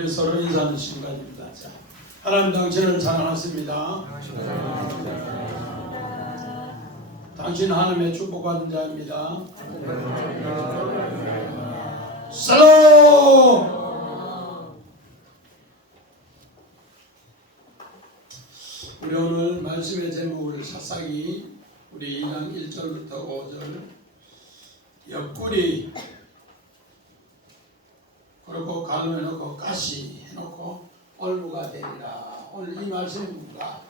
우리 서로 인사하는 시간입니다. 자, 하나님 당신을 사랑하십니다. 당신 하나님의 축복받은 자입니다. 살로! 우리 오늘 말씀의 제목을 사사기 우리 2장 1절부터 5절 옆구리 그리고 가름해놓고 가시 해놓고 올무가 되리라. 오늘 이 말씀이 뭔가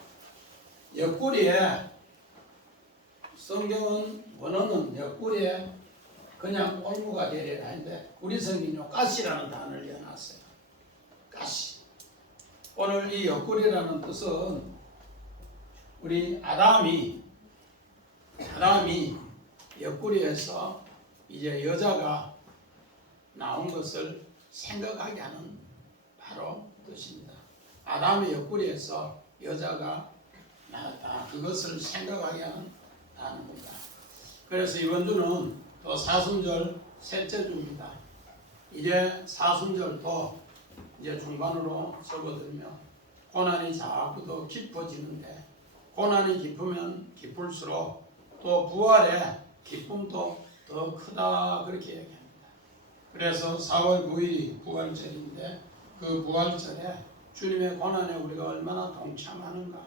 옆구리에 성경은 원어는 옆구리에 그냥 올무가 되리라 했는데 우리 성경은 가시라는 단어를 넣어놨어요. 가시. 오늘 이 옆구리라는 뜻은 우리 아담이 옆구리에서 이제 여자가 나온 것을 생각하게 하는 바로 뜻입니다. 아담의 옆구리에서 여자가 나왔다. 그것을 생각하게 하는 단어입니다. 그래서 이번 주는 또 사순절 셋째 주입니다. 이제 사순절도 이제 중반으로 접어들며 고난이 자꾸 더 깊어지는데 고난이 깊으면 깊을수록 또 부활의 기쁨도 더 크다 그렇게 얘기합니다. 그래서 4월 9일이 부활절인데 그 부활절에 주님의 고난에 우리가 얼마나 동참하는가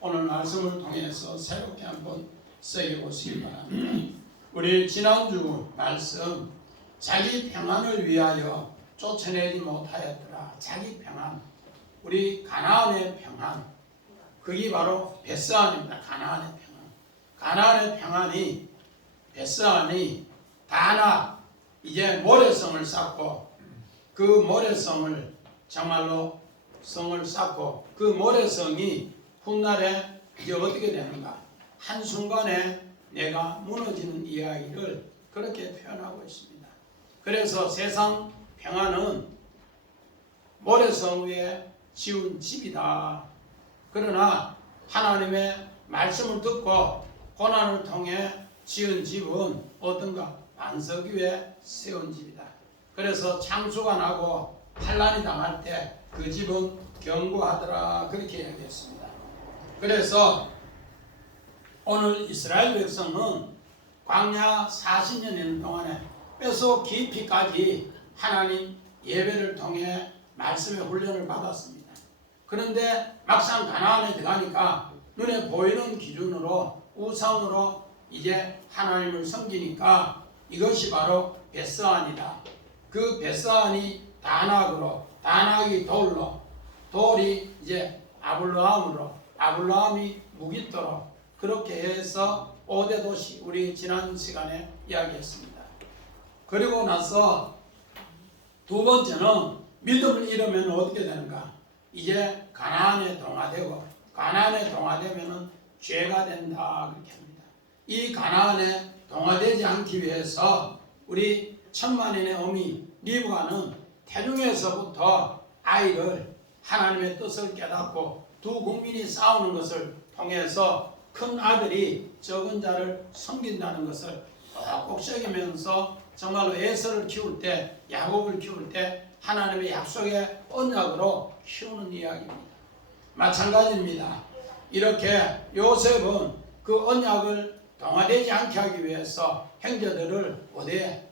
오늘 말씀을 통해서 새롭게 한번 새겨보시기 바랍니다. 우리 지난주 말씀 자기 평안을 위하여 쫓아내지 못하였더라. 자기 평안 우리 가나안의 평안 그게 바로 벳스안입니다. 가나안의 평안 가나안의 평안이 벳스안이 다나 이제 모래성을 쌓고 그 모래성을 정말로 성을 쌓고 그 모래성이 훗날에 이제 어떻게 되는가 한순간에 내가 무너지는 이야기를 그렇게 표현하고 있습니다. 그래서 세상 평안은 모래성 위에 지은 집이다. 그러나 하나님의 말씀을 듣고 고난을 통해 지은 집은 어떤가? 반석 위에 세운 집이다. 그래서 창수가 나고 환란이 당할 때 그 집은 견고하더라 그렇게 얘기했습니다. 그래서 오늘 이스라엘 백성은 광야 40년 있는 동안에 뼛속 깊이까지 하나님 예배를 통해 말씀의 훈련을 받았습니다. 그런데 막상 가나안에 들어가니까 눈에 보이는 기준으로 우상으로 이제 하나님을 섬기니까 이것이 바로 벳스안이다. 그 벳스안이 다낙으로 다낙이 돌로 돌이 이제 아블라함으로 아블라함이 무깃도로 그렇게 해서 5대 도시 우리 지난 시간에 이야기했습니다. 그리고 나서 두 번째는 믿음을 잃으면 어떻게 되는가? 이제 가나안에 동화되고 가나안에 동화되면은 죄가 된다 그렇게 합니다. 이 가나안에 동화되지 않기 위해서 우리 천만인의 어미 리브가는 태중에서부터 아이를 하나님의 뜻을 깨닫고 두 국민이 싸우는 것을 통해서 큰 아들이 적은 자를 섬긴다는 것을 꼭 새기면서 정말로 에서를 키울 때 야곱을 키울 때 하나님의 약속의 언약으로 키우는 이야기입니다. 마찬가지입니다. 이렇게 요셉은 그 언약을 동화되지 않게 하기 위해서 형제들을 어디에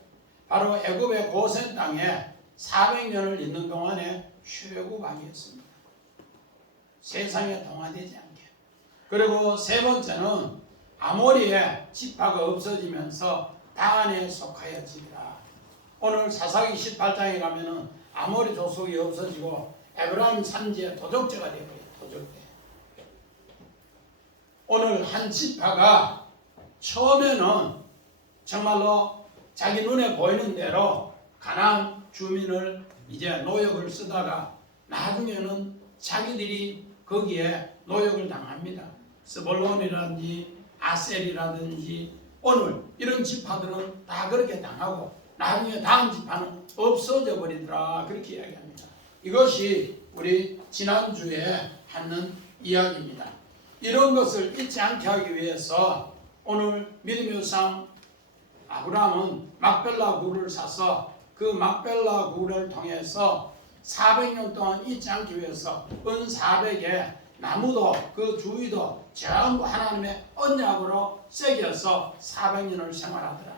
바로 애굽의 고센 땅에 400년을 있는 동안에 출애굽하였습니다. 세상에 동화되지 않게. 그리고 세 번째는 아모리의 지파가 없어지면서 다안에 속하여지리라. 오늘 사사기 18장에 가면은 아모리 족속이 없어지고 에브라임 산지의 도적제가 되어버려요. 도적제. 오늘 한 지파가 처음에는 정말로 자기 눈에 보이는 대로 가나안 주민을 이제 노역을 쓰다가 나중에는 자기들이 거기에 노역을 당합니다. 스볼론이라든지 아셀이라든지 오늘 이런 지파들은 다 그렇게 당하고 나중에 다음 지파는 없어져 버리더라 그렇게 이야기합니다. 이것이 우리 지난주에 하는 이야기입니다. 이런 것을 잊지 않게 하기 위해서 오늘 믿음의 상 아브라함은 막벨라 굴을 사서 그 막벨라 굴을 통해서 400년 동안 잊지 않기 위해서 은 400에 나무도 그 주위도 전부 하나님의 언약으로 새겨서 400년을 생활하더라.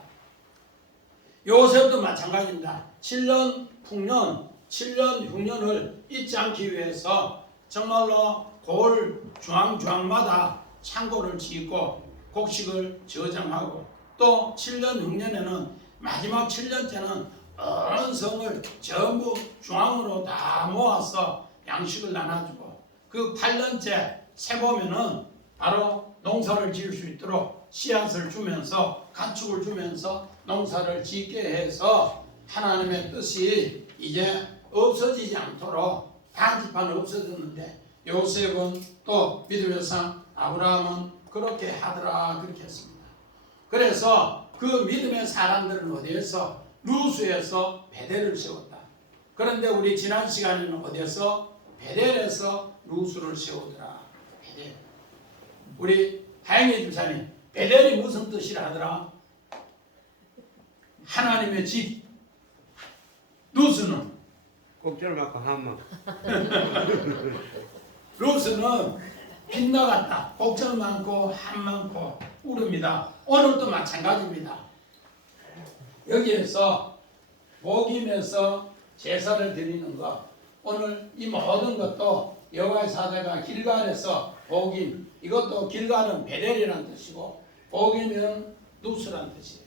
요셉도 마찬가지입니다. 7년 흉년, 7년 흉년을 잊지 않기 위해서 정말로 골 중앙마다 창고를 짓고 곡식을 저장하고 또 7년 흉년에는 마지막 7년째는 온 성을 전부 중앙으로 다 모아서 양식을 나눠주고 그 8년째 세보면은 바로 농사를 지을 수 있도록 씨앗을 주면서 가축을 주면서 농사를 짓게 해서 하나님의 뜻이 이제 없어지지 않도록 단지판 없어졌는데 요셉은 또 믿음의 상 아브라함은 그렇게 하더라 그렇게 했습니다. 그래서 그 믿음의 사람들은 어디에서 루스에서 베델을 세웠다. 그런데 우리 지난 시간에는 어디에서 베델에서 루스를 세우더라. 베델. 우리 하영희 집사님 베델이 무슨 뜻이라 하더라? 하나님의 집. 루스는 꼭지를 맞고 한마. 루스는 빗나갔다. 곡절 많고 한 많고 우릅니다. 오늘도 마찬가지입니다. 여기에서 복임에서 제사를 드리는 것, 오늘 이 모든 것도 여호와의 사자가 길갈에서 복임, 이것도 길갈은 베델이라는 뜻이고 복임은 루스라는 뜻이에요.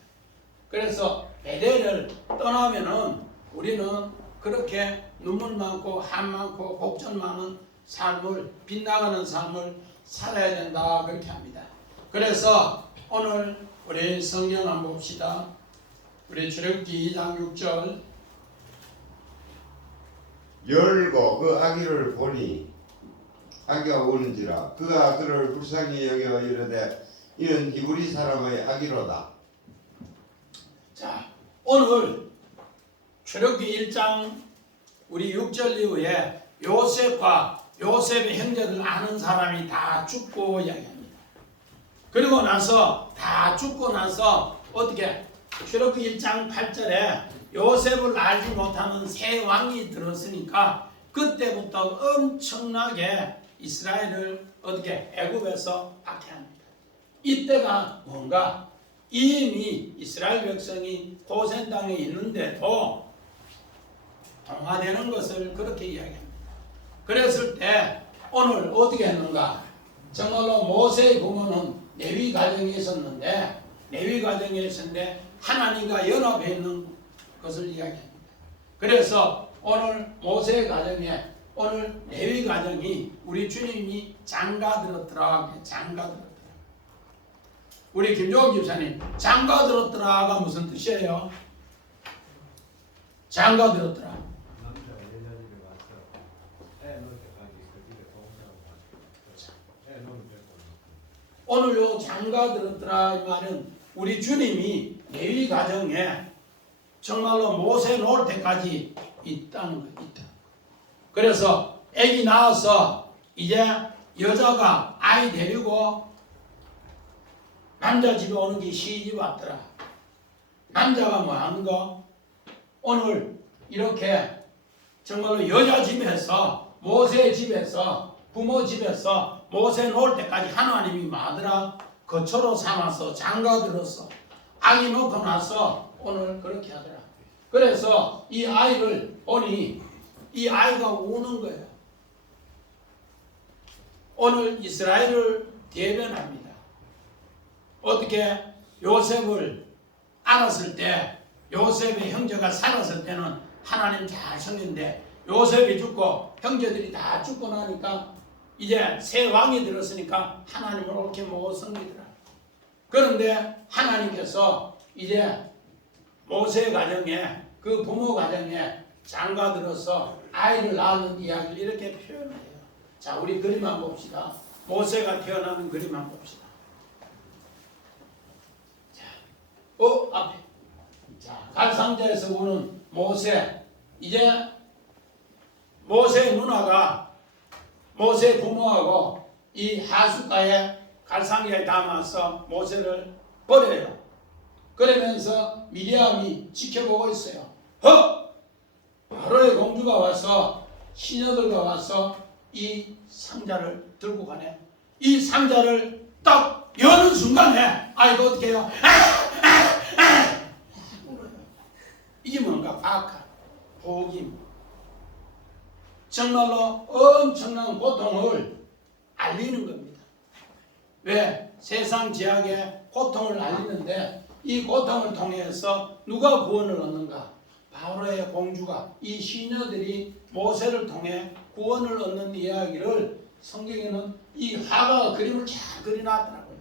그래서 베델을 떠나면은 우리는 그렇게 눈물 많고 한 많고 복절 많은 삶을, 빗나가는 삶을 살아야 된다 그렇게 합니다. 그래서 오늘 우리 성경 한번 봅시다. 우리 출애굽기 2장 6절. 열고 그 아기를 보니 아기가 우는지라 그가 그를 불쌍히 여겨 이르되 이는 히브리 사람의 아기로다. 자, 오늘 출애굽기 1장 우리 6절 이후에 요셉과 요셉의 형제들 아는 사람이 다 죽고 이야기합니다. 그리고 나서 다 죽고 나서 어떻게 출애굽기 1장 8절에 요셉을 알지 못하는 새 왕이 들었으니까 그때부터 엄청나게 이스라엘을 어떻게 애굽에서 박해합니다. 이때가 뭔가 이미 이스라엘 백성이 고센 땅에 있는데도 동화되는 것을 그렇게 이야기합니다. 그랬을 때 오늘 어떻게 했는가? 정말로 모세의 부모는 레위 가정에 있었는데 레위 가정에 있었는데 하나님과 연합해 있는 것을 이야기합니다. 그래서 오늘 모세의 가정에 오늘 레위 가정이 우리 주님이 장가들었더라. 장가들었더라. 우리 김종욱 집사님 장가들었더라가 무슨 뜻이에요? 장가들었더라. 남자가 여자 집에 와서 애 놓을 때까지 그 집에 동생하고 왔어. 애 놓을 때까지. 오늘 요 장가들었더라 이 말은 우리 주님이 레위 가정에 정말로 모세 놓을 때까지 있다는 거 있다. 그래서 아기 낳아서 이제 여자가 아이 데리고 남자 집에 오는 게 시집 왔더라. 남자가 뭐 하는 거? 오늘 이렇게 정말로 여자 집에서 모세 집에서 부모 집에서 모세 놓을 때까지 하나님이 마더라 거처로 삼아서 장가들었어. 아기 놓고 나서 오늘 그렇게 하더라. 그래서 이 아이를 보니 이 아이가 우는 거예요. 오늘 이스라엘을 대변합니다. 어떻게 요셉을 알았을 때 요셉의 형제가 살았을 때는 하나님 잘 섬긴데 요셉이 죽고 형제들이 다 죽고 나니까 이제 새 왕이 들었으니까 하나님을 옳게 못 섬기더라. 그런데 하나님께서 이제 모세 가정에 그 부모 가정에 장가들어서 아이를 낳는 이야기를 이렇게 표현해요. 자, 우리 그림 한번 봅시다. 모세가 태어나는 그림 한번 봅시다. 자, 앞에. 자, 갈상자에서 보는 모세. 이제 모세의 누나가 모세 부모하고 이 하숫가에 갈상자에 담아서 모세를 버려요. 그러면서 미리암이 지켜보고 있어요. 바로의 공주가 와서 시녀들과 와서 이 상자를 들고 가네. 이 상자를 딱 여는 순간에 이거 어떻게 해요? 이게 뭔가 박하, 복임. 정말로 엄청난 고통을 알리는 겁니다. 왜? 세상 지약의 고통을 알리는데 이 고통을 통해서 누가 구원을 얻는가? 바로의 공주가 이 시녀들이 모세를 통해 구원을 얻는 이야기를 성경에는 이 화가 그림을 잘 그려놨더라고요.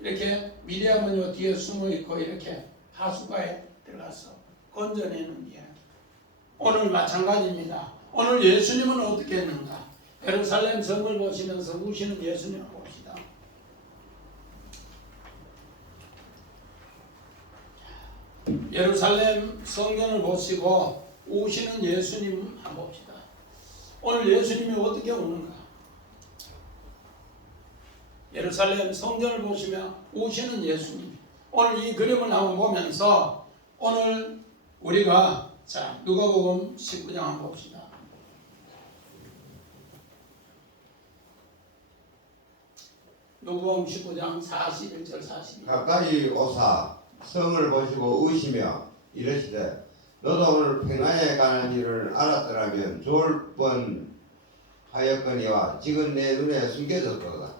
이렇게 미리암은 요 뒤에 숨어 있고 이렇게 하수가에 들어가서 건져내는 이야기. 오늘 마찬가지입니다. 오늘 예수님은 어떻게 했는가? 예루살렘 성을 보시면서 우시는 예수님을 봅시다. 예루살렘 성전을 보시고 우시는 예수님 한번 봅시다. 오늘 예수님이 어떻게 오는가? 예루살렘 성전을 보시며 우시는 예수님. 오늘 이 그림을 한번 보면서 오늘 우리가 자 누가복음 19장 한번 봅시다. 누가복음 19장 41절 42절. 가까이 오사 성을 보시고 우시며 이르시되 너도 오늘 평화에 관한 일을 알았더라면 좋을 뻔하였거니와 지금 내 눈에 숨겨졌도다.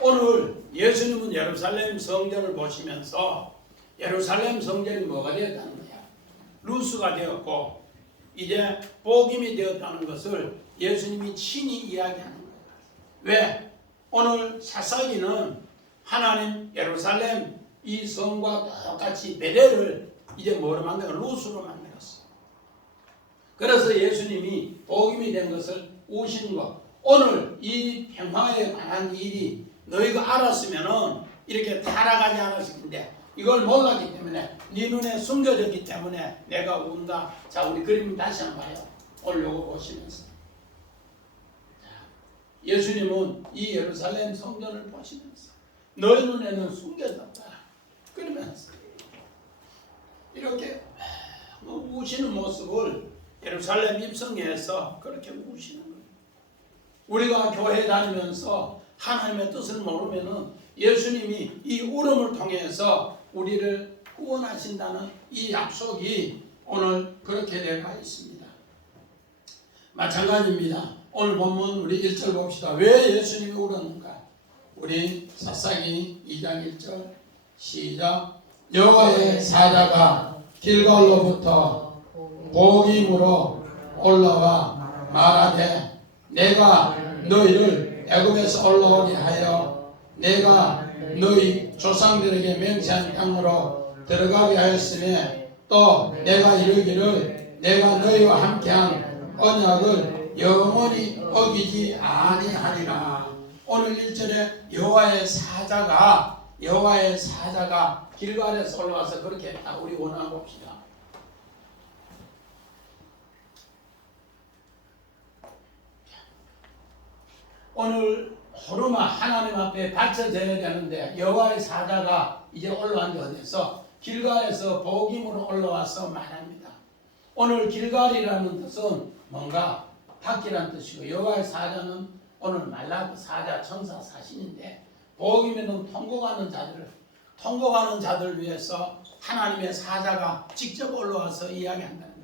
오늘 예수님은 예루살렘 성전을 보시면서 예루살렘 성전이 뭐가 되었다는 거야? 루스가 되었고 이제 복임이 되었다는 것을 예수님이 친히 이야기하는 거예요. 왜? 오늘 사사기는 하나님 예루살렘 이 성과 똑같이 베델을 이제 뭐로 만들어? 루스로 만들었어. 그래서 예수님이 복임이 된 것을 우시는 것. 오늘 이 평화에 관한 일이 너희가 알았으면은 이렇게 타락하지 않았을 텐데 이걸 몰랐기 때문에 네 눈에 숨겨졌기 때문에 내가 운다. 자 우리 그림 다시 한번 봐요. 오늘 요거 보시면서 예수님은 이 예루살렘 성전을 보시면서 너희 눈에는 숨겨졌다. 그러면서 이렇게 우시는 모습을 예루살렘 입성에서 그렇게 우시는 거예요. 우리가 교회 다니면서 하나님의 뜻을 모르면은 예수님이 이 울음을 통해서 우리를 구원하신다는 이 약속이 오늘 그렇게 되어 있습니다. 마찬가지입니다. 오늘 본문 우리 1절 봅시다. 왜 예수님이 울었는가? 우리 사사기 2장 1절 시작. 여호와의 사자가 길갈로부터 복임으로 올라와 말하되 내가 너희를 애굽에서 올라오게 하여 내가 너희 조상들에게 맹세한 땅으로 들어가게 하였으며 또 내가 이르기를 내가 너희와 함께한 언약을 영원히 어기지 아니하리라. 오늘 1절에 여호와의 사자가 길갈에서 올라와서 그렇게 했다. 우리 원하는 봅시다. 오늘 호르마 하나님 앞에 바쳐져야 되는데 여호와의 사자가 이제 올라온 게 어디서? 길갈에서 복임으로 올라와서 말합니다. 오늘 길갈이라는 뜻은 뭔가 밖이라는 뜻이고 여호와의 사자는 오늘 말라그 사자 천사 사신인데 복임에는 통곡하는 자들을 위해서 하나님의 사자가 직접 올라와서 이야기한다는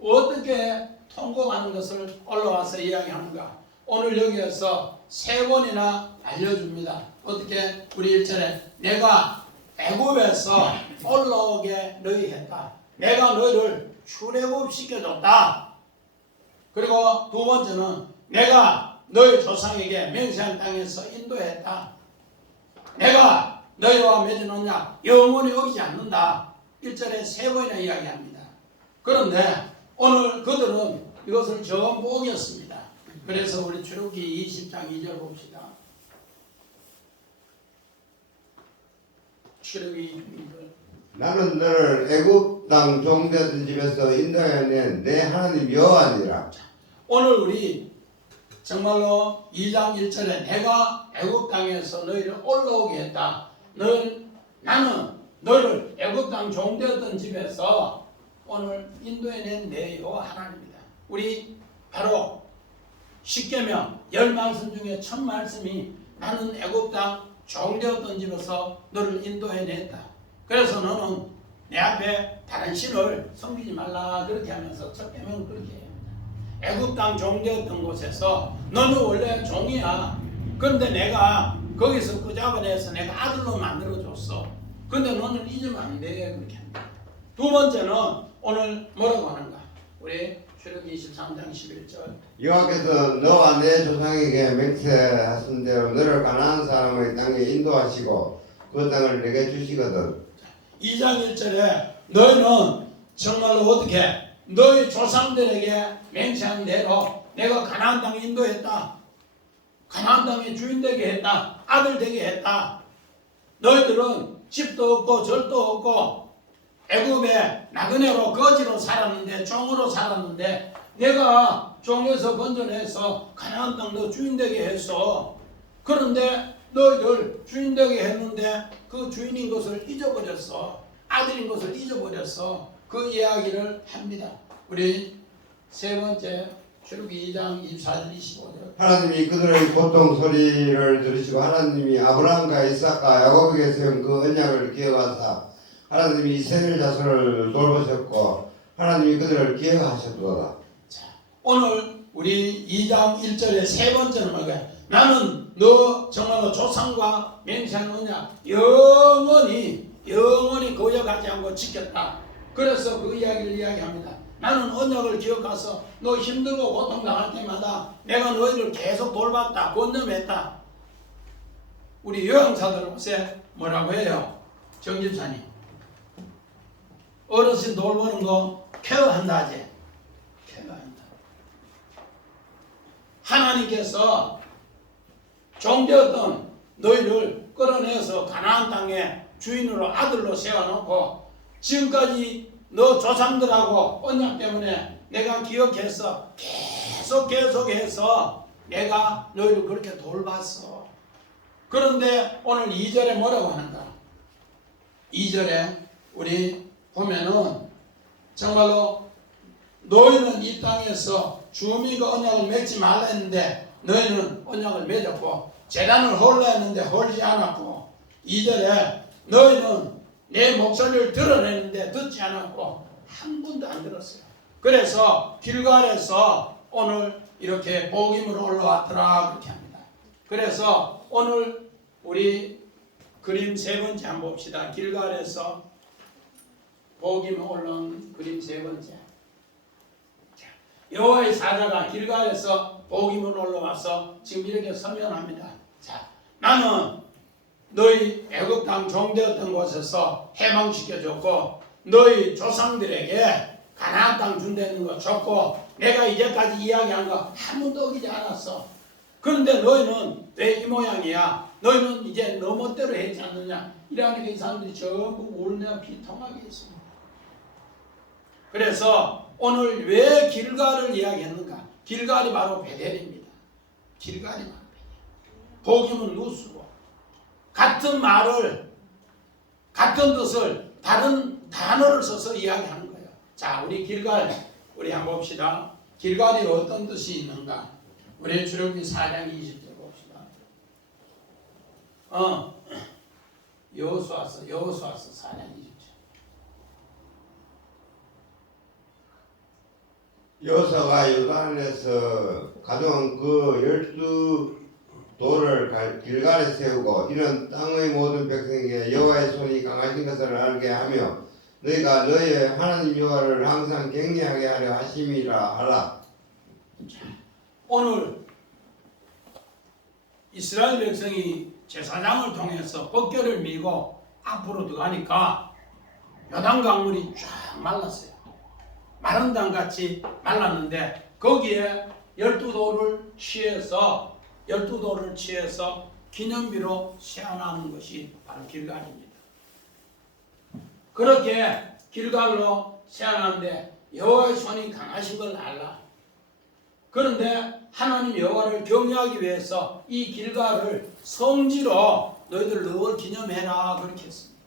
거예요. 어떻게 통곡하는 것을 올라와서 이야기하는가? 오늘 여기에서 세 번이나 알려줍니다. 어떻게? 우리 1절에 내가 애굽에서 올라오게 너희 했다. 내가 너희를 출애굽시켜줬다. 그리고 두 번째는 내가 너희 조상에게 맹세한 땅에서 인도했다. 내가 너희와 맺은 언약 영원히 어기지 않는다. 1절에 세 번이나 이야기합니다. 그런데 오늘 그들은 이것을 전부 어겼습니다. 그래서 우리 출애굽기 20장 2절 봅시다. 출애굽기 2절. 나는 너를 애굽 땅 종되던 집에서 인도해낸 내 하나님 여호와니라. 오늘 우리 정말로 2장 1절에 내가 애굽 땅에서 너희를 올라오게 했다. 나는 너를 애굽 땅 종되었던 집에서 오늘 인도해낸 내요 하나입니다. 우리 바로 십계명 10말씀 중에 첫 말씀이 나는 애굽 땅 종되었던 집에서 너를 인도해냈다. 그래서 너는 내 앞에 다른 신을 섬기지 말라 그렇게 하면서 첫 계명을 그렇게 해요. 애굽 땅 종되었던 곳에서 너는 원래 종이야. 그런데 내가 거기서 끄잡아내서 내가 아들로 만들어줬어. 근데 너는 잊으면 안 돼. 그렇게 합니다. 두 번째는 오늘 뭐라고 하는가? 우리 출애굽기 23장 11절. 여호와께서 너와 내 조상에게 맹세하신 대로 너를 가나안 사람의 땅에 인도하시고 그 땅을 내게 주시거든. 2장 1절에 너희는 정말로 어떻게 너희 조상들에게 맹세한 대로 내가 가나안 땅에 인도했다. 가나안 땅에 주인 되게 했다. 아들 되게 했다. 너희들은 집도 없고 절도 없고 애굽에 나그네로 거지로 살았는데 종으로 살았는데 내가 종에서 건져내서 가나안 땅도 주인 되게 했어. 그런데 너희들 주인 되게 했는데 그 주인인 것을 잊어버렸어. 아들인 것을 잊어버렸어. 그 이야기를 합니다. 우리 세 번째 출애굽기 2장 24절 25절. 하나님이 그들의 고통 소리를 들으시고 하나님이 아브라함과 이삭과 야곱에게 세운 그 언약을 기억하사 하나님이 이스라엘 자손을 돌보셨고 하나님이 그들을 기억하셨도다. 자, 오늘 우리 2장 1절의 세 번째는 뭐야? 나는 너 정말로 조상과 맹세한 언약 영원히 거역하지 않고 지켰다. 그래서 그 이야기를 이야기합니다. 나는 언약을 기억해서 너 힘들고 고통당할 때마다 내가 너희를 계속 돌봤다. 건너맸다. 우리 요양사들 요새 뭐라고 해요? 정집사님 어르신 돌보는 거 케어한다 하지? 케어한다. 하나님께서 종되었던 너희를 끌어내서 가나안 땅에 주인으로 아들로 세워놓고 지금까지 너 조상들하고 언약 때문에 내가 기억해서 계속해서 내가 너희를 그렇게 돌봤어. 그런데 오늘 2절에 뭐라고 하는가? 2절에 우리 보면은 정말로 너희는 이 땅에서 주민과 언약을 맺지 말라 했는데 너희는 언약을 맺었고 제단을 헐라 했는데 헐지 않았고 2절에 너희는 내 목소리를 드러내는데 듣지 않았고 한 번도 안 들었어요. 그래서 길갈에서 오늘 이렇게 복임으로 올라왔더라 그렇게 합니다. 그래서 오늘 우리 그림 세 번째 한번 봅시다. 길갈에서 복임 올라온 그림 세 번째. 여호와의 사자가 길갈에서 복임으로 올라와서 지금 이렇게 선언합니다. 자, 나는 너희 애굽 땅 종되었던 곳에서 해방시켜줬고 너희 조상들에게 가나안 땅 준다는 거 줬고 내가 이제까지 이야기한 거 한 번도 어기지 않았어. 그런데 너희는 왜 이 모양이야? 너희는 이제 너 멋대로 했지 않느냐? 이러니까 이 사람들이 전부 울며 비통하게 했습니다. 그래서 오늘 왜 길갈을 이야기했는가? 길갈이 바로 베델입니다. 길갈이 바로 베델. 복임은 누수고 같은 말을 같은 뜻을 다른 단어를 써서 이야기하는 거예요. 자, 우리 길갈 우리 한번 봅시다. 길갈이 어떤 뜻이 있는가? 우리 출애굽기 4장 20절 봅시다. 여호수아서 4장 20절. 여호수아가 요단에서 가져온 그 12돌을 길갈에 세우고 이는 땅의 모든 백성에게 여호와의 손이 강하신 것을 알게 하며 너희가 너희의 하나님 여호와를 항상 경외하게 하려 하심이라 하라. 오늘 이스라엘 백성이 제사장을 통해서 법궤를 밀고 앞으로 들어가니까 요단 강물이 쫙 말랐어요. 마른 땅같이 말랐는데 거기에 12돌을 취해서 기념비로 세워놓은 것이 바로 길갈입니다. 그렇게 길갈로 세워놨는데 여호와의 손이 강하신 걸 알라. 그런데 하나님 여호와를 경외하기 위해서 이 길갈을 성지로 너희들 늘 기념해라 그렇게 했습니다.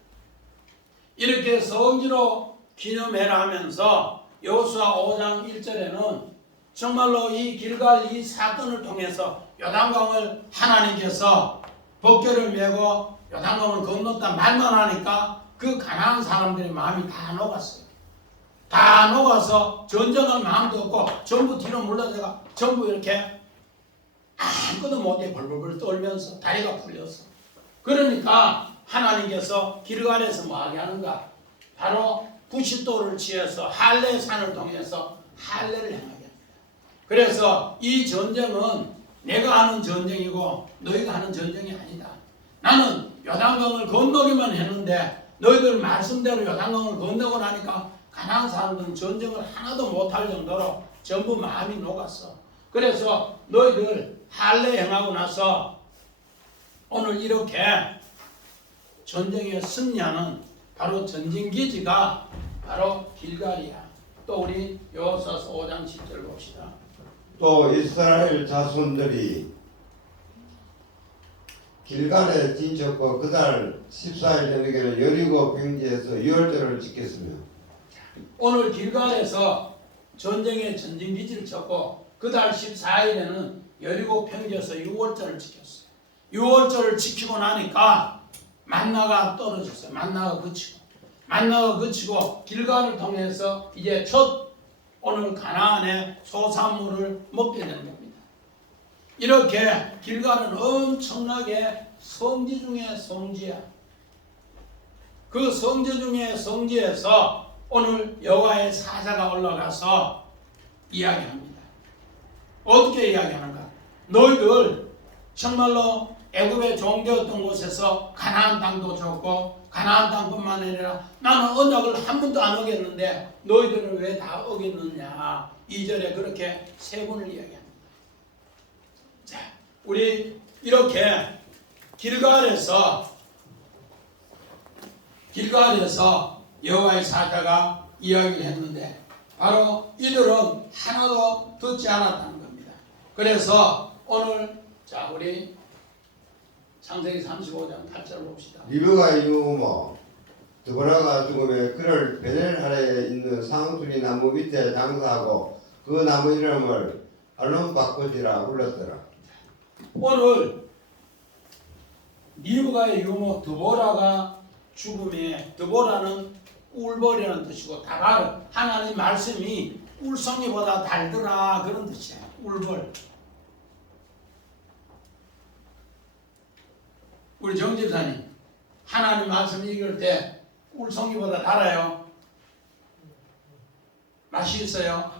이렇게 성지로 기념해라 하면서 여호수아 5장 1절에는 정말로 이 길갈 이 사건을 통해서 요단강을 하나님께서 법궤를 메고 요단강을 건넜다 말만 하니까 그 가나안 사람들의 마음이 다 녹았어요. 다 녹아서 전쟁할 마음도 없고 전부 뒤로 물러다가 전부 이렇게 아무것도 못해 벌벌벌 떨면서 다리가 풀려서 그러니까 하나님께서 길갈에서 뭐하게 하는가? 바로 90도를 취해서 할례산을 통해서 할례를 행하게 합니다. 그래서 이 전쟁은 내가 하는 전쟁이고 너희가 하는 전쟁이 아니다. 나는 요단강을 건너기만 했는데 너희들 말씀대로 요단강을 건너고 나니까 가나안 사람들은 전쟁을 하나도 못할 정도로 전부 마음이 녹았어. 그래서 너희들 할례 행하고 나서 오늘 이렇게 전쟁에 승리하는 바로 전쟁기지가 바로 길갈이야. 또 우리 여호수아서 5장 10절 봅시다. 또 이스라엘 자손들이 길갈에 진쳤고 그달 14일 저녁에는 여리고 평지에서 유월절을 지켰으며 오늘 길갈에서 전쟁의 전쟁기지를 쳤고 그달 14일에는 여리고 평지에서 6월절을 지켰어요. 6월절을 지키고 나니까 만나가 떨어졌어요. 만나가 그치고 길갈을 통해서 이제 첫 오늘 가나안의 소산물을 먹게 되는 겁니다. 이렇게 길갈은 엄청나게 성지 중에 성지야. 그 성지 중에 성지에서 오늘 여호와의 사자가 올라가서 이야기합니다. 어떻게 이야기하는가? 너희들 정말로 애굽의 종되었던 곳에서 가나안 땅도 줬고 가나안 땅뿐만 아니라 나는 언약을 한 번도 안 어겼는데 너희들은 왜 다 어겼느냐? 2절에 그렇게 세 번을 이야기합니다. 자, 우리 이렇게 길갈에서 여호와의 사자가 이야기를 했는데 바로 이들은 하나도 듣지 않았다는 겁니다. 그래서 오늘 자 우리 창세기 35장 8절 봅시다. 리브가의 유모 드보라가 죽음에 그를 베델 아래에 있는 상수리 나무 밑에 장사하고 그 나무 이름을 알론박꽃이라 불렀더라. 오늘 리브가의 유모 드보라가 죽음에 드보라는 꿀벌이라는 뜻이고 다갈 하나님 말씀이 꿀송이보다 달더라 그런 뜻이에요. 꿀벌. 우리 정집사님 하나님 말씀 읽을 때 꿀송이보다 달아요? 맛이 있어요?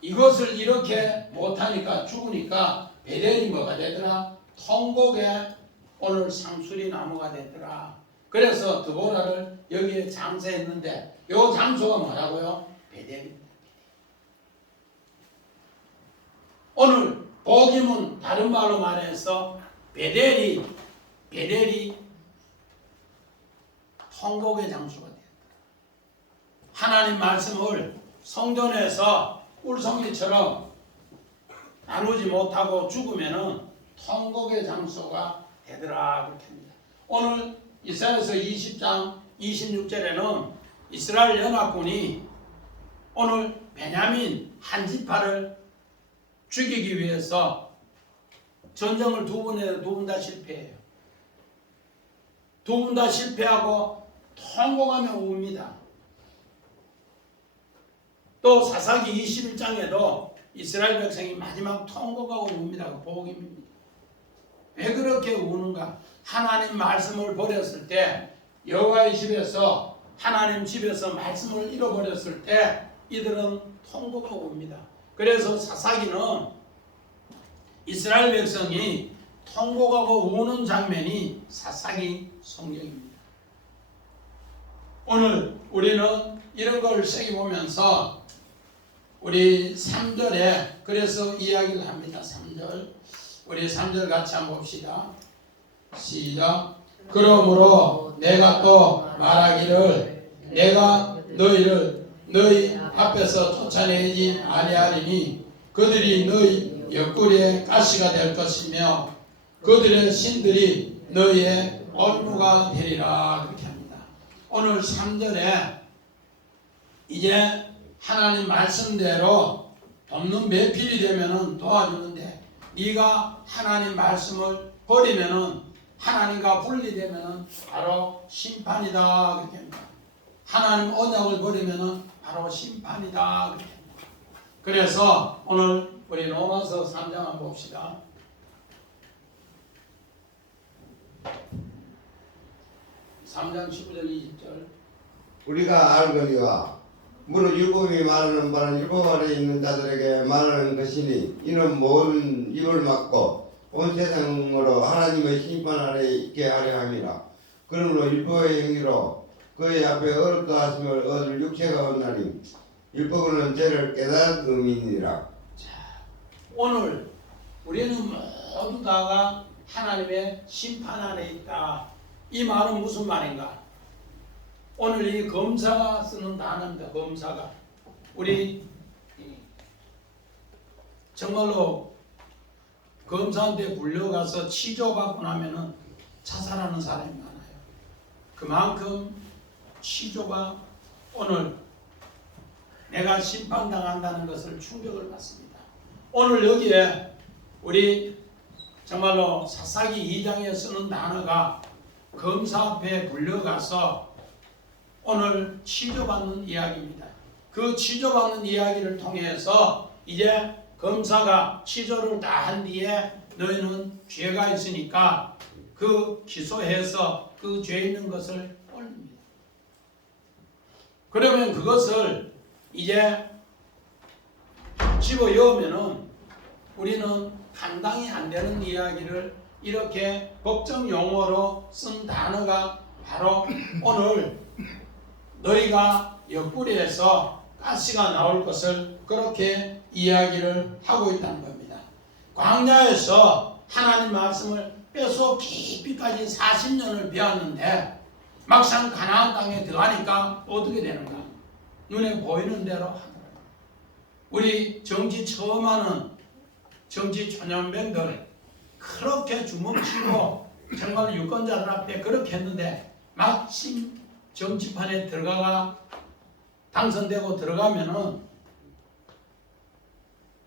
이것을 이렇게 못하니까 죽으니까 베델이 뭐가 되더라? 통곡에 오늘 상수리 나무가 되더라. 그래서 드보라를 여기에 장사했는데 요 장소가 뭐라고요? 베델입니다. 오늘 복임은 다른 말로 말해서 베델이 통곡의 장소가 돼요. 하나님 말씀을 성전에서 꿀송이처럼 나누지 못하고 죽으면은 통곡의 장소가 되더라 그렇게 합니다. 오늘 이사야서 20장 26절에는 이스라엘 연합군이 오늘 베냐민 한 지파를 죽이기 위해서 전쟁을 두 번 다 실패해요. 두 번 다 실패하고 통곡하며 웁니다. 또 사사기 21장에도 이스라엘 백성이 마지막 통곡하고 웁니다. 그 복음입니다. 왜 그렇게 우는가? 하나님 말씀을 버렸을 때 여호와의 집에서 하나님 집에서 말씀을 잃어버렸을 때 이들은 통곡하고 웁니다. 그래서 사사기는 이스라엘 백성이 통곡하고 우는 장면이 사사기 성경입니다. 오늘 우리는 이런 걸 새겨보면서 우리 3절에 그래서 이야기를 합니다. 3절 우리 3절 같이 한번 봅시다. 시작. 그러므로 내가 또 말하기를 내가 너희를 너희 앞에서 쫓아내지 아니하리니 그들이 너희 옆구리에 가시가 될 것이며 그들의 신들이 너희의 올무가 되리라 그렇게 합니다. 오늘 3절에 이제 하나님 말씀대로 돕는 매필이 되면은 도와주는데 네가 하나님 말씀을 버리면은 하나님과 분리되면은 바로 심판이다 그렇게 합니다. 하나님 언약을 버리면은 바로 심판이다 그렇게 합니다. 그래서 오늘 우리 로마서 3장 한번 봅시다. 3장 15절 20절. 우리가 알거니와 무릇 율법이 말하는 바는 율법 아래 있는 자들에게 말하는 것이니 이는 모든 입을 막고 온 세상으로 하나님의 심판 아래 있게 하려 함이라. 그러므로 율법의 행위로 그의 앞에 어렵다 하심을 얻을 육체가 없나니 율법은 죄를 깨달은 의미니라. 오늘 우리는 모두 다가 하나님의 심판 아래 있다. 이 말은 무슨 말인가? 오늘 이 검사가 쓰는 단어입니다. 검사가 우리 정말로 검사한테 불려가서 치조받고 나면은 자살하는 사람이 많아요. 그만큼 치조가 오늘 내가 심판당한다는 것을 충격을 받습니다. 오늘 여기에 우리 정말로 사사기 2장에 쓰는 단어가 검사 앞에 불려가서 오늘 치조받는 이야기입니다. 그 치조받는 이야기를 통해서 이제 검사가 치조를 다 한 뒤에 너희는 죄가 있으니까 그 기소해서 그 죄 있는 것을 올립니다. 그러면 그것을 이제 집어여으면은 우리는 감당이 안 되는 이야기를 이렇게 법정 용어로 쓴 단어가 바로 오늘 너희가 옆구리에서 가시가 나올 것을 그렇게 이야기를 하고 있다는 겁니다. 광야에서 하나님 말씀을 뼛속 깊이까지 40년을 배웠는데 막상 가나안 땅에 들어가니까 어떻게 되는가? 눈에 보이는 대로 하더라고요. 우리 정치 처음 하는 정치 초년병들 그렇게 주먹치고 정말 유권자들 앞에 그렇게 했는데 마침 정치판에 들어가가 당선되고 들어가면은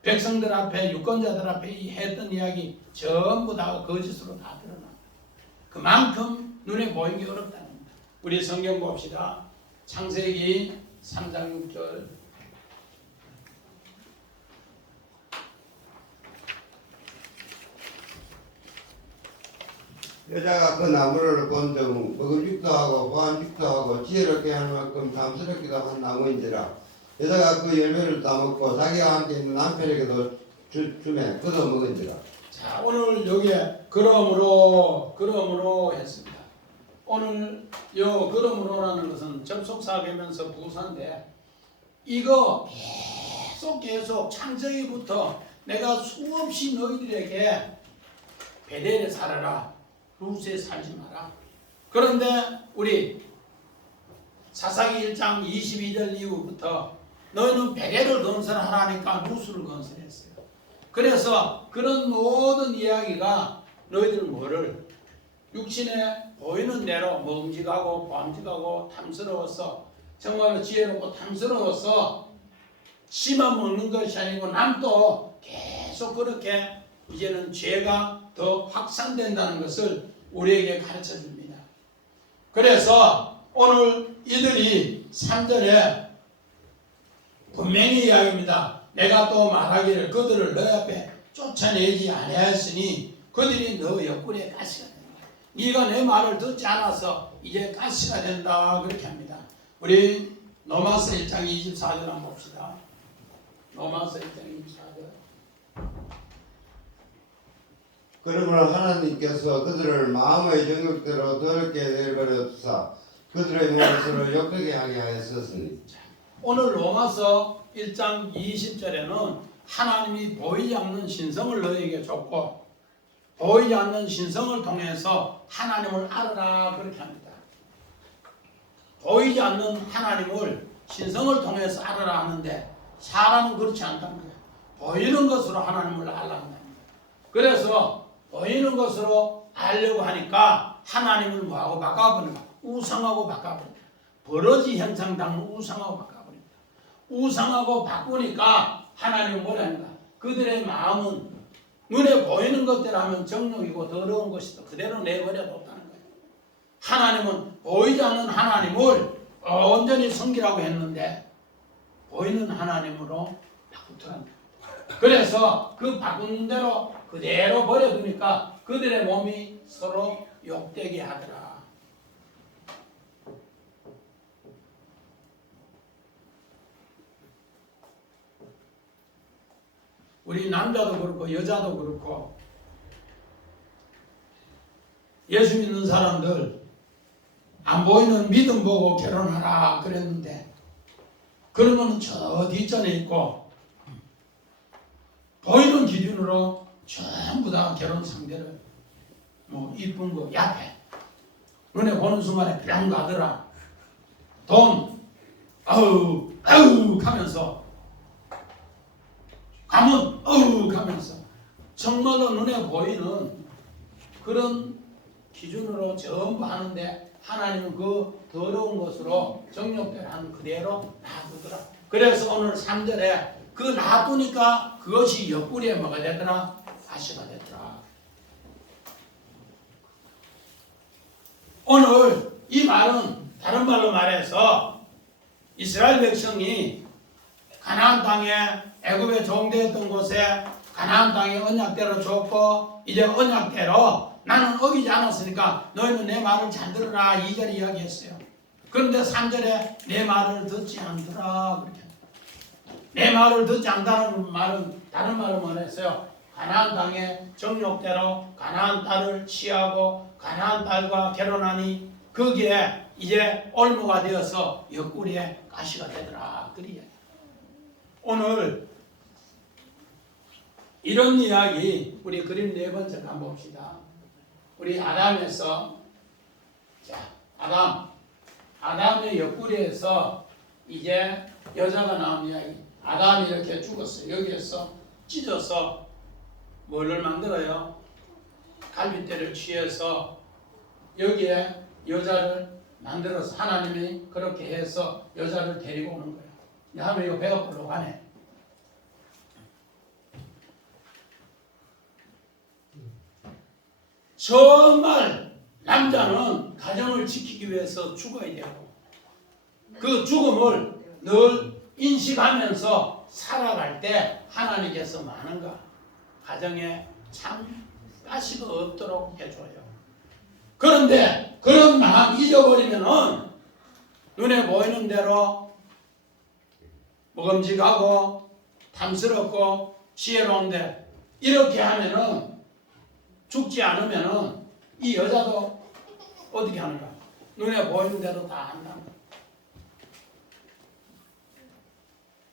백성들 앞에 유권자들 앞에 했던 이야기 전부 다 거짓으로 다 드러나. 그만큼 눈에 보이기 어렵다는 겁니다. 우리 성경 봅시다. 창세기 3장 6절. 여자가 그 나무를 본즉 먹음직도 하고 보암직도 하고 지혜롭게 하는 만큼 탐스럽기도 한 나무인지라. 여자가 그 열매를 따먹고 자기와 함께 있는 남편에게도 주매 그도 먹은지라. 자, 오늘 여기에 그러므로 했습니다. 오늘 요 그러므로라는 것은 접속사되면서 부사인데 이거 계속 창세기부터 내가 수없이 너희들에게 베델에 살아라, 루스에 살지 마라. 그런데 우리 사사기 1장 22절 이후부터 너희는 베델을 건설하라니까 루스를 건설했어요. 그래서 그런 모든 이야기가 너희들 뭐를 육신에 보이는 대로 먹음직하고 보암직하고 탐스러워서 정말로 지혜롭고 탐스러워서 씨만 먹는 것이 아니고 남도 계속 그렇게 이제는 죄가 더 확산된다는 것을 우리에게 가르쳐 줍니다. 그래서 오늘 이들이 3절에 분명히 이야기합니다. 내가 또 말하기를 그들을 너 앞에 쫓아내지 아니하였으니 그들이 너 옆구리에 가시가 된다. 네가 내 말을 듣지 않아서 이제 가시가 된다 그렇게 합니다. 우리 로마서 1장 24절 한번 봅시다. 로마서 1장 24절. 그러므로 하나님께서 그들을 마음의 정욕대로 더럽게 내버려 두사 그들의 몸을 서로 욕되게 하게 하였으니. 오늘 로마서 1장 20절에는 하나님이 보이지 않는 신성을 너희에게 줬고 보이지 않는 신성을 통해서 하나님을 알아라 그렇게 합니다. 보이지 않는 하나님을 신성을 통해서 알아라 하는데 사람은 그렇지 않다는 거예요. 보이는 것으로 하나님을 알라고 합니다. 그래서 보이는 것으로 알려고 하니까 하나님을 뭐하고 바꿔버립니다. 우상하고 바꿔버립니다. 버러지 형상 닮은 우상하고 바꿔버립니다. 우상하고 바꾸니까 하나님은 뭐라는가? 그들의 마음은 눈에 보이는 것들하면 정욕이고 더러운 것이다. 그대로 내버려 뒀다는 거예요. 하나님은 보이지 않는 하나님을 온전히 섬기라고 했는데 보이는 하나님으로 바꾸더랍니다. 그래서 그 바꾼 대로 그대로 버려두니까 그들의 몸이 서로 욕되게 하더라. 우리 남자도 그렇고 여자도 그렇고 예수 믿는 사람들 안 보이는 믿음 보고 결혼하라 그랬는데 그러면 저 뒷전에 있고 보이는 기준으로 전부 다 결혼 상대를 뭐 이쁜 거 약해 눈에 보는 순간에 뿅 가더라. 돈 아우 하면서 가문 하면서 정말로 눈에 보이는 그런 기준으로 전부 하는데 하나님은 그 더러운 것으로 정욕대로 하는 그대로 놔두더라. 그래서 오늘 3절에 그 놔두니까 그것이 옆구리에 뭐가 되더라? 가시가 되더라. 오늘 이 말은 다른 말로 말해서 이스라엘 백성이 가나안 땅에 애굽에 종되었던 곳에 가나안 땅에 언약대로 줬고 이제 언약대로 나는 어기지 않았으니까 너희는 내 말을 잘 들으라 2절에 이야기했어요. 그런데 3절에 내 말을 듣지 않더라 그렇게. 내 말을 듣지 않다는 말은 다른 말로 말했어요. 가나안 땅에 정욕대로 가나안 딸을 취하고 가나안 딸과 결혼하니 거기에 이제 올무가 되어서 옆구리에 가시가 되더라 그리야. 오늘 이런 이야기 우리 그림 4번째 한번 봅시다. 우리 아담에서 아담의 옆구리에서 이제 여자가 나온 이야기. 아담이 이렇게 죽었어요. 여기에서 찢어서 뭐를 만들어요? 갈빗대를 취해서 여기에 여자를 만들어서 하나님이 그렇게 해서 여자를 데리고 오는 거예요. 하면 이거 배가 불러 가네. 정말 남자는 가정을 지키기 위해서 죽어야 되고 그 죽음을 늘 인식하면서 살아갈 때 하나님께서 많은가 가정에 참 가시가 없도록 해줘요. 그런데 그런 마음 잊어버리면은 눈에 보이는 대로 먹음직하고 탐스럽고 지혜로운데 이렇게 하면은 죽지 않으면은 이 여자도 어떻게 하는가? 눈에 보이는 대로 다 한다.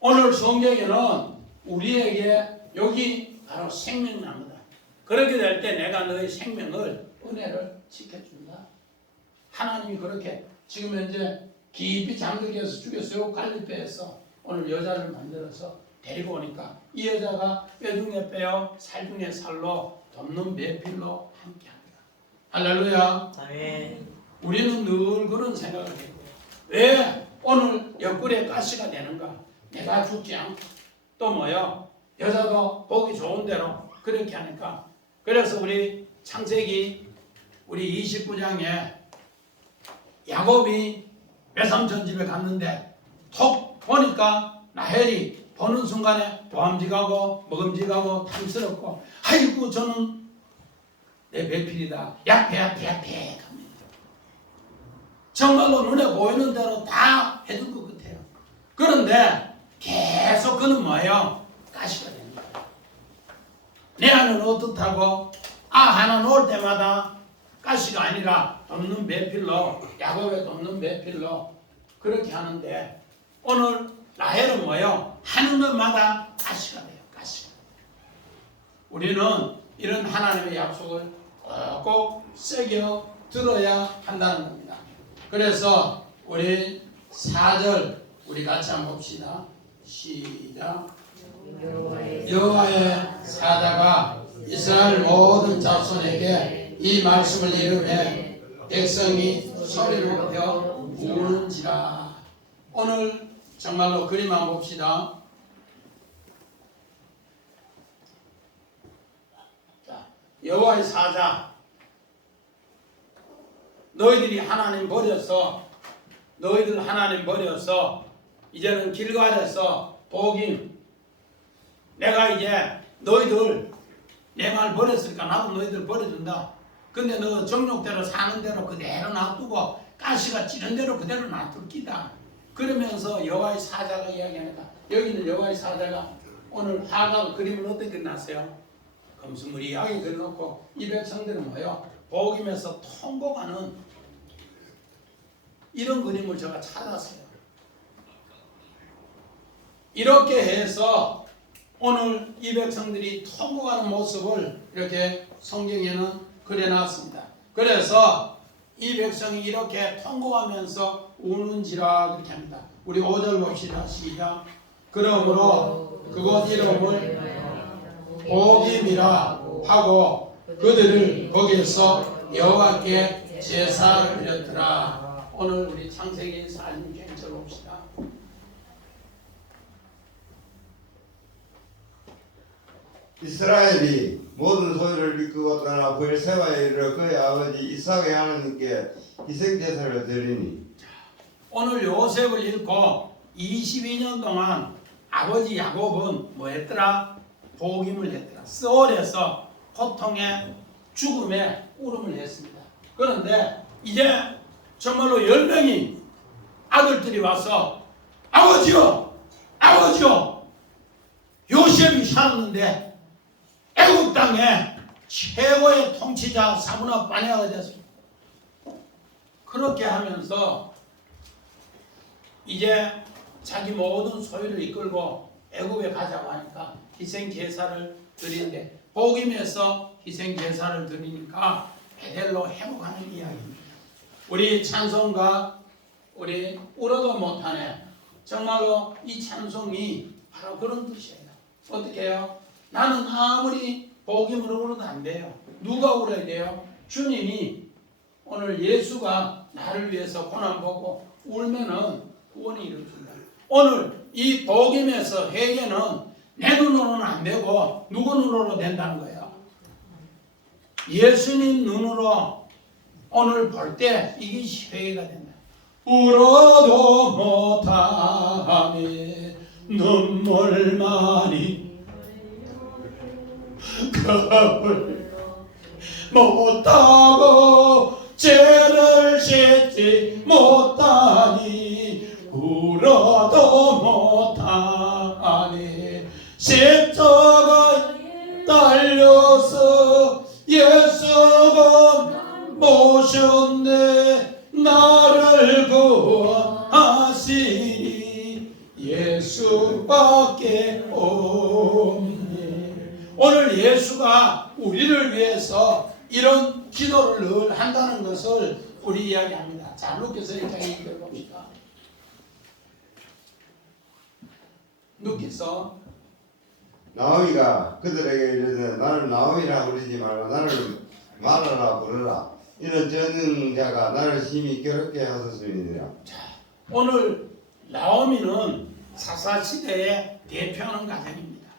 오늘 성경에는 우리에게 여기 바로 생명나무다. 그렇게 될 때 내가 너의 생명을 은혜를 지켜준다. 하나님이 그렇게 지금 현재 깊이 잠들게 해서 죽였어요. 갈릴배에서 오늘 여자를 만들어서 데리고 오니까 이 여자가 뼈 중에 뼈요 살 중에 살로 덮는 매필로 함께합니다. 할렐루야. 아멘. 우리는 늘 그런 생각을 해요. 왜 오늘 옆구리에 가시가 되는가? 내가 죽지 않고 또 뭐요? 여자도 보기 좋은 대로 그렇게 하니까. 그래서 우리 창세기 우리 29장에 야곱이 외삼촌 집에 갔는데 톡 보니까 라헬이 보는 순간에 보암직하고 먹음직하고 탐스럽고 아이고 저는 내 배필이다. 약해 합니다. 정말로 눈에 보이는 대로 다 해줄 것 같아요. 그런데 계속 그는 뭐예요? 가시가 되는 거예요. 내 안은 어떻다고? 하나 놓을 때마다 가시가 아니라 덮는 배필로 야곱에 덮는 배필로 그렇게 하는데 오늘 라헬은 뭐예요? 하는 것마다 가시가 돼요. 가시가. 우리는 이런 하나님의 약속을 꼭 새겨 들어야 한다는 겁니다. 그래서 우리 4절 우리 같이 한번 봅시다. 시작. 여호와의 사자가 이스라엘 모든 자손에게 이 말씀을 이르매 백성이 소리로 되어 우는지라. 오늘 정말로 그림 한번 봅시다. 자, 여호와의 사자. 너희들이 하나님 버려서 이제는 길갈에서 복임. 내가 이제 너희들 내 말 버렸으니까 나도 너희들 버려준다. 근데 너 정욕대로 사는 대로 그대로 놔두고 가시가 찌른 대로 그대로 놔둘 기다. 그러면서 여호와의 사자가 이야기합니다. 여기는 여호와의 사자가 오늘 하가 그림을 어떻게 그렸어요? 검수무리하게 그려놓고 이 백성들은 뭐요? 복임에서 통곡하는 이런 그림을 제가 찾았어요. 이렇게 해서 오늘 이 백성들이 통곡하는 모습을 이렇게 성경에는 그려놨습니다. 그래서 이 백성이 이렇게 통곡하면서 우는지라 그렇게 합니다. 우리 5절 봅시다. 시작. 그러므로 그곳 이름을 복임이라 하고 그들을 거기에서 여호와께 제사를 드렸더라. 오늘 우리 창세기 46절 봅시다. 이스라엘이 모든 소유를 이끌고 떠나 브엘세바에 이르러 그의 아버지 이삭의 하나님께 희생제사를 드리니. 오늘 요셉을 읽고 22년 동안 아버지 야곱은 뭐 했더라? 복임을 했더라. 스올에서 고통의 죽음에 울음을 했습니다. 그런데 이제 정말로 10명이 아들들이 와서 아버지요! 요셉이 살았는데 애국 땅에 최고의 통치자 사문화 빠네아가 됐습니다. 그렇게 하면서 이제 자기 모든 소유를 이끌고 애국에 가자고 하니까 희생 제사를 드리는데 복임에서 희생 제사를 드리니까 베델로 회복하는 이야기입니다. 우리 찬송가 우리 울어도 못하네. 정말로 이 찬송이 바로 그런 뜻이에요. 어떻게 해요? 나는 아무리 복임으로 울어도 안 돼요. 누가 울어야 돼요? 주님이 오늘 예수가 나를 위해서 고난 보고 울면은 구원이 이루어진다. 오늘 이 복임에서 회개는 내 눈으로는 안 되고 누구 눈으로 된다는 거예요? 예수님 눈으로 오늘 볼 때 이게 회개가 된다. 울어도 못하니 눈물만이 겁을 못하고 죄를 씻지 못하니 울어도 못하니 십자가에 달려서 예수가 모셨네 나를 구원하시니 예수밖에 없네. 오늘 예수가 우리를 위해서 이런 기도를 늘 한다는 것을 우리 이야기합니다. 자, 루카서 1장 2절 봅시다. 루카서 나오미가 그들에게 이르되 나를 나오미라 부르지 말고 나를 마라라 부르라. 이는 전능자가 나를 심히 괴롭게 하셨음이니라. 오늘 나오미는 사사시대에 대표하는 가정입니다.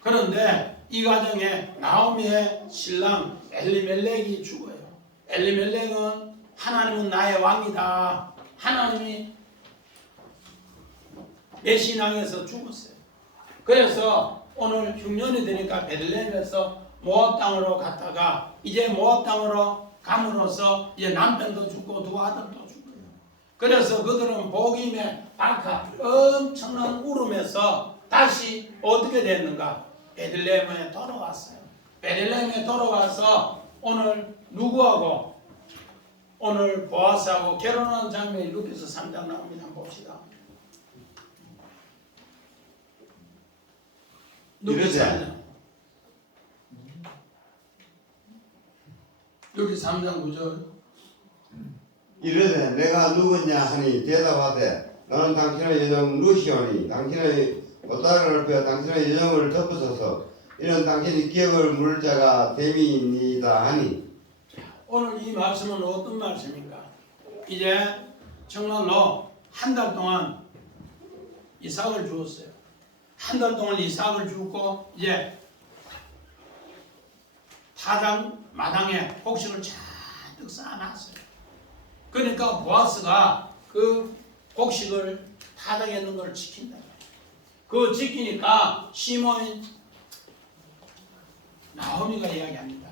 그런데 이 가정에 나오미의 신랑 엘리멜렉이 죽어요. 엘리멜렉은 하나님은 나의 왕이다. 하나님이 메시나에서 죽었어요. 그래서 오늘 흉년이 되니까 베들레헴에서 모압 땅으로 갔다가 이제 모압 땅으로 감으로써 이제 남편도 죽고 두 아들도 죽어요. 그래서 그들은 복임의 박하 엄청난 울음에서 다시 어떻게 됐는가? 베들레헴에 돌아왔어요. 베들레헴에 돌아와서 오늘 누구하고 오늘 보아스하고 결혼하는 장면이 루카서 3장 나옵니다. 한번 봅시다. 루카서 3장. 여기 3장 9절. 이르되 내가 누구냐 하니 대답하되 너는 당신의 여종 루시오니 당신의 옷다리를 펴 당신의 여종을 덮으소서 이는 당신이 기억을 물을 자가 됨이니이다 하니. 오늘 이 말씀은 어떤 말씀입니까? 이제 정말로 한 달 동안 이삭을 주었어요. 한 달 동안 이삭을 주고 이제 타당 마당에 곡식을 잔뜩 쌓아놨어요. 그러니까 보아스가 그 곡식을 타당에 있는 걸 지킨다. 그 지키니까 시몬 나오미가 이야기합니다.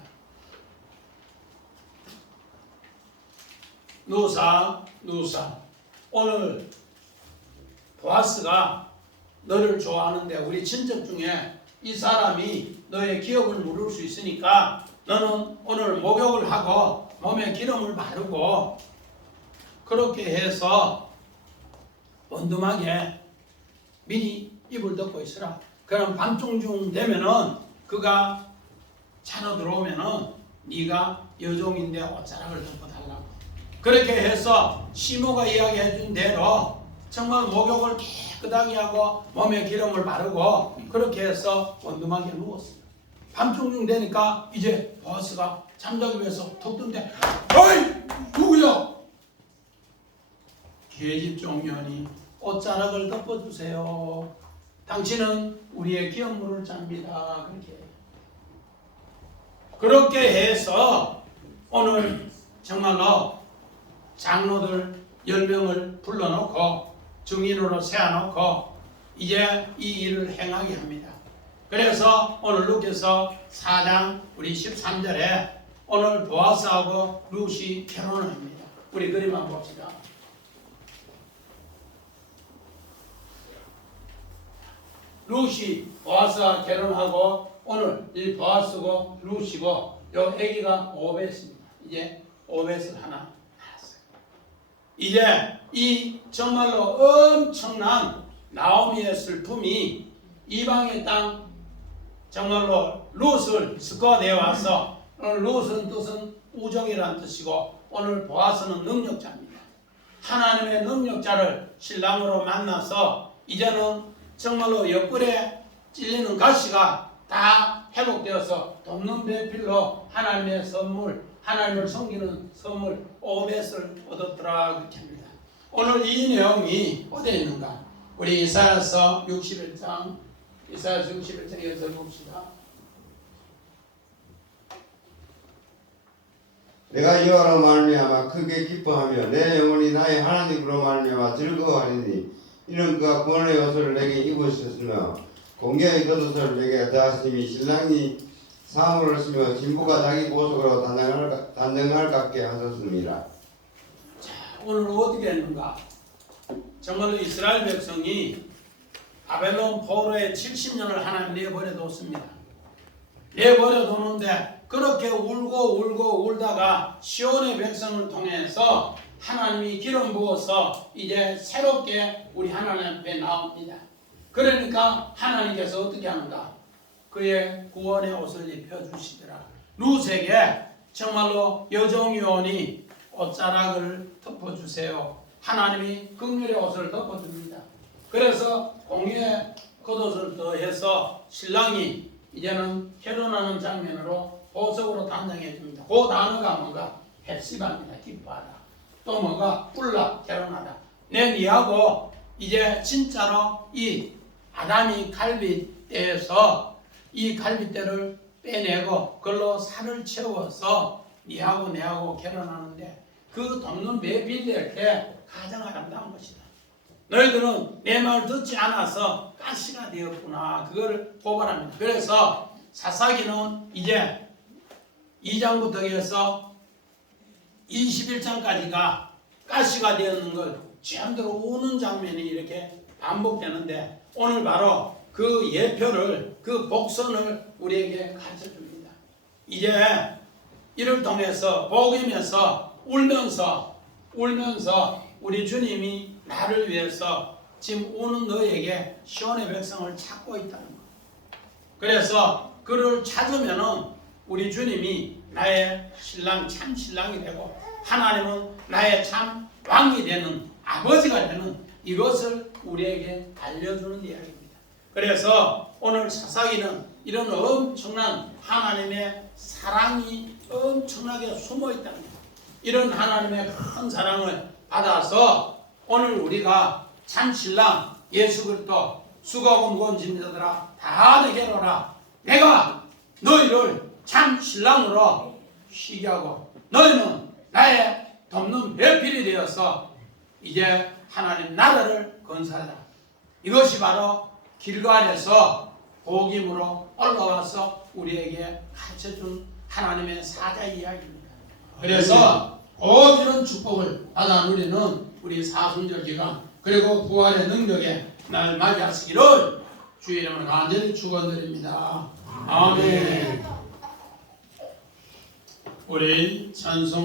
누사 오늘 보아스가 너를 좋아하는데 우리 친척 중에 이 사람이 너의 기업을 물을 수 있으니까 너는 오늘 목욕을 하고 몸에 기름을 바르고 그렇게 해서 온두막에 미리 이불 덮고 있으라. 그럼 밤중중 되면은 그가 차로 들어오면은 네가 여종인데 옷자락을 덮어달라고. 그렇게 해서 시모가 이야기해 준 대로 정말 목욕을 깨끗하게 하고 몸에 기름을 바르고 그렇게 해서 온두막에 누웠어요. 밤중중 되니까 이제 보아스가 잠자기 위해서 톡 뜬데 어이 누구야? 계집 종년이 옷자락을 덮어주세요. 당신은 우리의 기업물을 잡니다. 그렇게 해서 오늘 정말로 장로들 10명을 불러놓고 증인으로 세워놓고 이제 이 일을 행하게 합니다. 그래서 오늘 루카서 4장 우리 13절에 오늘 보아스하고 룻이 결혼을 합니다. 우리 그림 한번 봅시다. 룻이 보아스와 결혼하고 오늘 이 보아스고 룻이고 요 아기가 오벳입니다. 이제 오벳을 하나 낳았어요. 이제 이 정말로 엄청난 나오미의 슬픔이 이방의 땅 정말로 룻을 스코어되어 와서 오늘 룻은 뜻은 우정이라는 뜻이고 오늘 보아스는 능력자입니다. 하나님의 능력자를 신랑으로 만나서 이제는 정말로 옆구리에 찔리는 가시가 다 회복되어서 돕는 배필로 하나님의 선물, 하나님을 섬기는 선물 오벳을 얻었더라 그렇게 합니다. 오늘 이 내용이 어디에 있는가? 우리 이사야서 61장 여기서 봅시다. 내가 여호와로 말미암아 크게 기뻐하며 내 영혼이 나의 하나님으로 말미암아 즐거워하리니 이는 그가 구원의 옷을 내게 입으셨으며 공개의 겉옷을 내게 더하시니 신랑이 사물을 쓰며 신부가 자기 보석으로 단정할 같게 하셨습니다. 자, 오늘 어떻게 했는가? 정말로 이스라엘 백성이 바벨론 포로에 70년을 하나님 내버려 뒀습니다. 내버려 두는데 그렇게 울고 울다가 시온의 백성을 통해서 하나님이 기름 부어서 이제 새롭게 우리 하나님 앞에 나옵니다. 그러니까 하나님께서 어떻게 하는가? 그의 구원의 옷을 입혀주시더라. 룻에게 정말로 여종요원이 옷자락을 덮어주세요. 하나님이 긍휼의 옷을 덮어줍니다. 그래서 공의의 겉옷을 더해서 신랑이 이제는 결혼하는 장면으로 보석으로 단장해 줍니다. 그 단어가 뭔가 헵시바입니다. 기뻐하다. 또 뭐가 꿀라 결혼하다. 내 니하고 이제 진짜로 이 아담이 갈빗대에서 이 갈빗대를 빼내고 그걸로 살을 채워서 니하고 내하고 결혼하는데 그 돕는 배필될 때 가장 아름다운 것이다. 너희들은 내 말 듣지 않아서 가시가 되었구나. 그거를 고발합니다. 그래서 사사기는 이제 2장부터 해서 21장까지가 가시가 되었는 걸 처음으로 우는 장면이 이렇게 반복되는데 오늘 바로 그 예표를 그 복선을 우리에게 가르쳐줍니다. 이제 이를 통해서 복이면서 울면서 우리 주님이 나를 위해서 지금 우는 너에게 시온의 백성을 찾고 있다는 것. 그래서 그를 찾으면은 우리 주님이 나의 신랑 참 신랑이 되고 하나님은 나의 참 왕이 되는 아버지가 되는 이것을 우리에게 알려주는 이야기입니다. 그래서 오늘 사사기는 이런 엄청난 하나님의 사랑이 엄청나게 숨어 있다는 것. 이런 하나님의 큰 사랑을 받아서 오늘 우리가 참 신랑 예수 그리스도 수고하고 무거운 짐 자들아 다 내게로 오라. 내가 너희를 참 신랑으로 쉬게 하고 너희는 나의 돕는 배필이 되어서 이제 하나님 나라를 건설하라. 이것이 바로 길갈에서 복음으로 올라와서 우리에게 가르쳐준 하나님의 사자 이야기입니다. 그래서 꼭 이런 축복을 받아 누리는 우리 사순절 기간 그리고 부활의 능력에 날 맞이하시기를 주의 이름으로 간절히 축원드립니다. 아멘. 우리 찬송